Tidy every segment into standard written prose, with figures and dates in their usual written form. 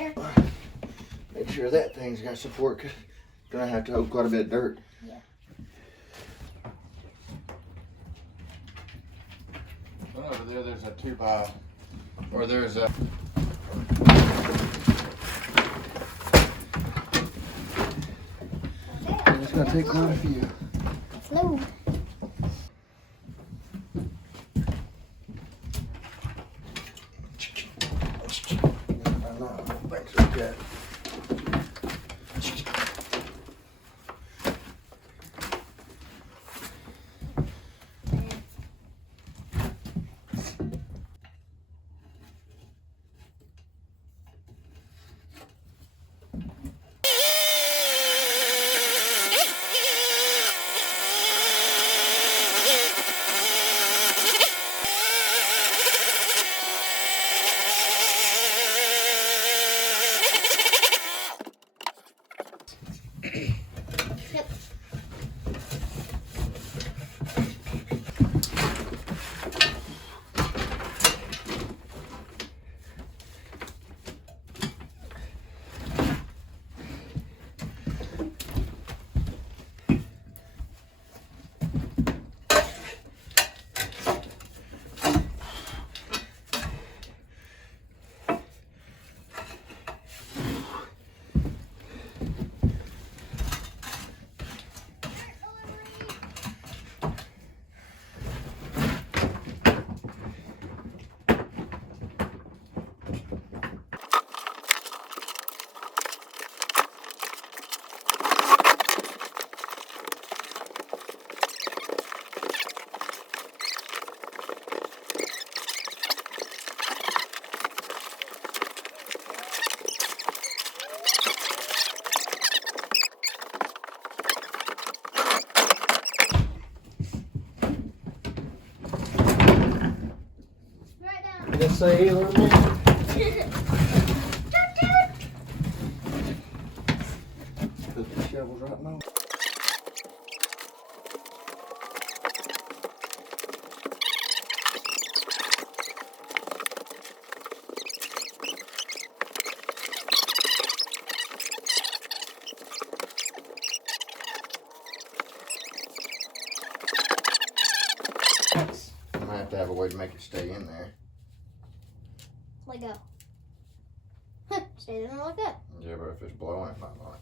there. Make sure that thing's got support, because it's going to have to hold quite a bit of dirt. Yeah. Well, over there's a 2x, or there's a... It's going to take quite a few. Let's load. Thanks, okay. Just say a little bit. Put the shovels right now. I might have to have a way to make it stay in there. Let go. Stay there and look up. Yeah, but if it's blowing, it might not.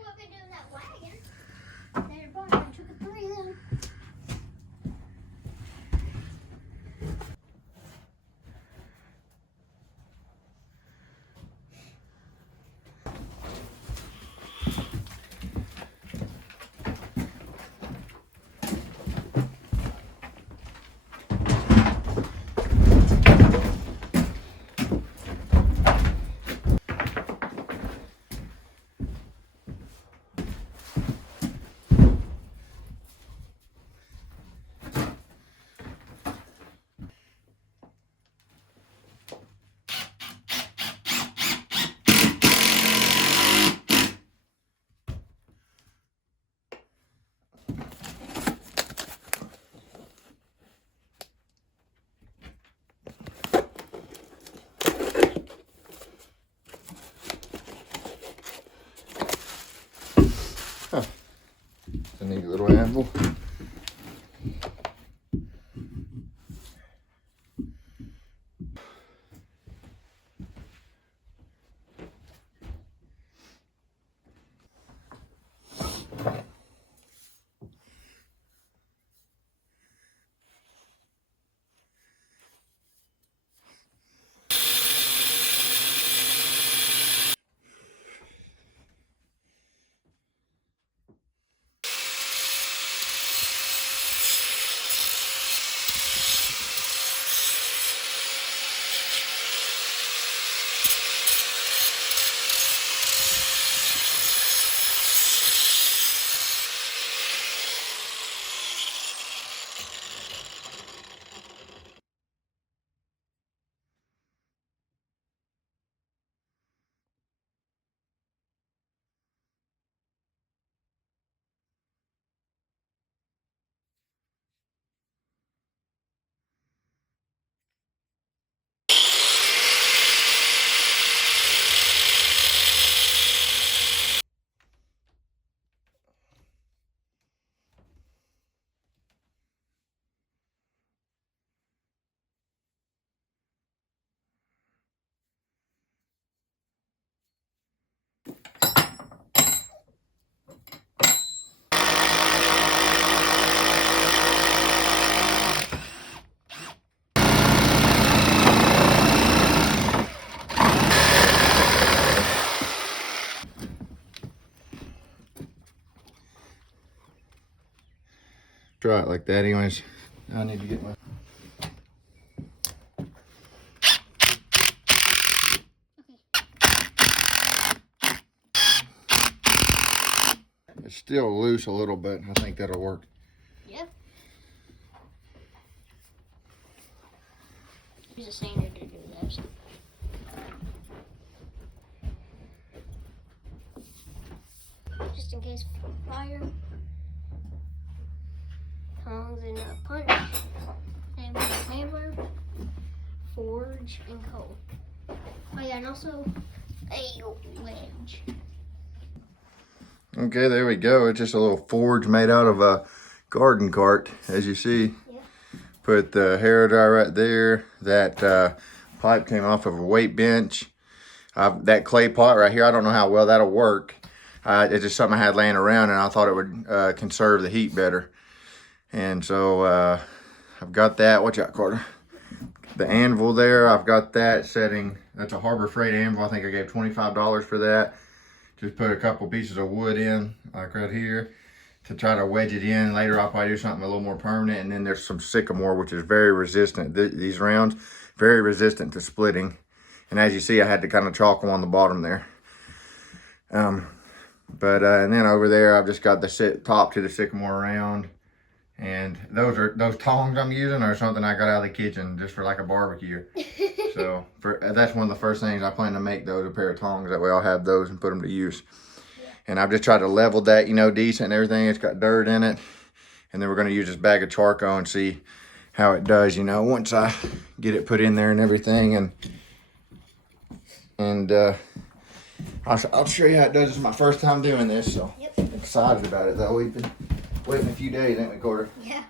What we do in that wagon? They're probably took a 3 of them. It's a neat little anvil. try it like that anyways. I need to get my... It's still loose a little bit. I think that'll work. Yep. Use a sander to do this. Just in case for fire. Tongs and a punch. And a hammer, forge, and coal. Oh yeah, and also a wedge. Okay, there we go. It's just a little forge made out of a garden cart, as you see. Yeah. Put the hair dryer right there. That pipe came off of a weight bench. That clay pot right here, I don't know how well that'll work. It's just something I had laying around, and I thought it would conserve the heat better. And so I've got that. Watch out, Carter. The anvil there, I've got that setting. That's a Harbor Freight anvil. I think I gave $25 for that. Just put a couple pieces of wood in, like right here, to try to wedge it in. Later I'll probably do something a little more permanent. And then there's some sycamore, which is very resistant. These rounds, very resistant to splitting. And as you see, I had to kind of chalk them on the bottom there. And then over there, I've just got the top to the sycamore round. And those tongs I'm using are something I got out of the kitchen just for like a barbecue. So that's one of the first things I plan to make, those, a pair of tongs. That way I'll have those and put them to use. Yeah. And I've just tried to level that, you know, decent and everything. It's got dirt in it. And then we're going to use this bag of charcoal and see how it does, you know, once I get it put in there and everything. And I'll show you how it does. It's my first time doing this, so yep. I'm excited about it though. We've been waiting a few days, ain't we, Carter? Yeah.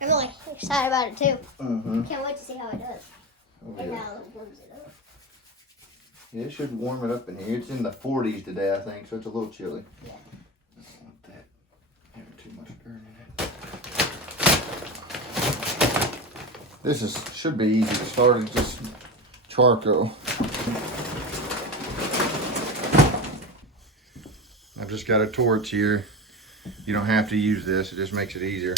I'm really excited about it too. Mm-hmm. Can't wait to see how it does. Oh, And yeah. how it warms it up. Yeah, it should warm it up in here. It's in the 40s today, I think, so it's a little chilly. Yeah. I don't want that having too much dirt in it. This should be easy to start. It's just charcoal. I've just got a torch here. You don't have to use this. It just makes it easier.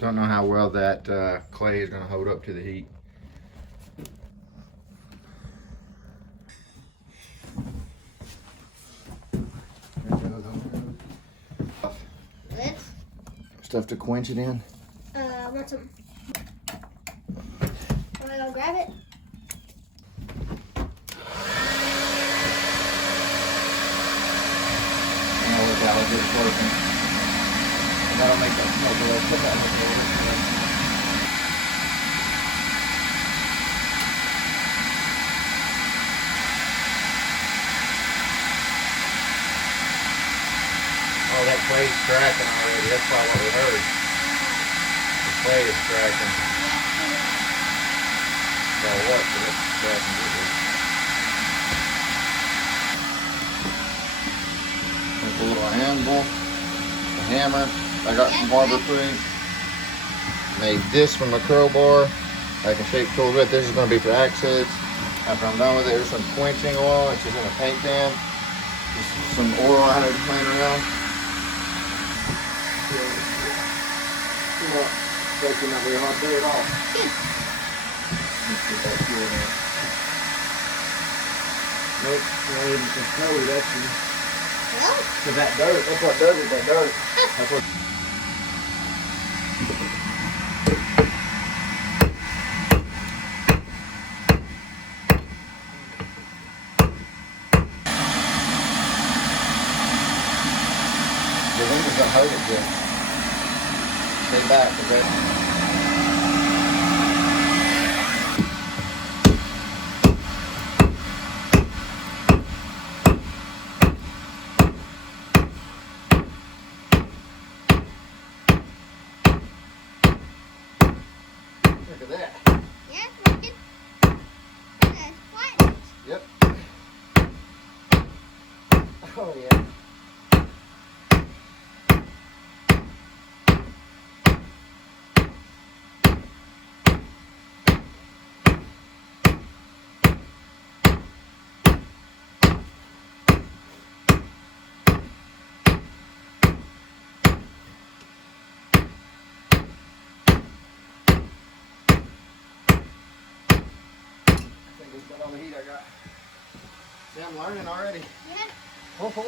Don't know how well that clay is going to hold up to the heat. Stuff to quench it in. I want some. Want to go grab it? I'll get it working. And that'll make that smoke. I'll put that in the water. Oh, that clay's cracking already. That's probably what we heard. The clay is cracking. So what? So it's cracking good. There's a little anvil, a hammer. I got some Harbor Freight. Made this from a crowbar. I can shape tool bit. This is going to be for access. After I'm done with it, there's some quenching oil. It's just in a paint can. Just some oil I had laying around. It's not very hot day at all. Good. Let's get that fuel in there. Nope, not even some cold actually. Really? Cause that dirt, that's what does it, that dirt. That's what. The wind is gonna hurt it good. Stay back, okay? in. I think it's got all the heat I got. See, I'm learning already. Yeah. Oh, oh.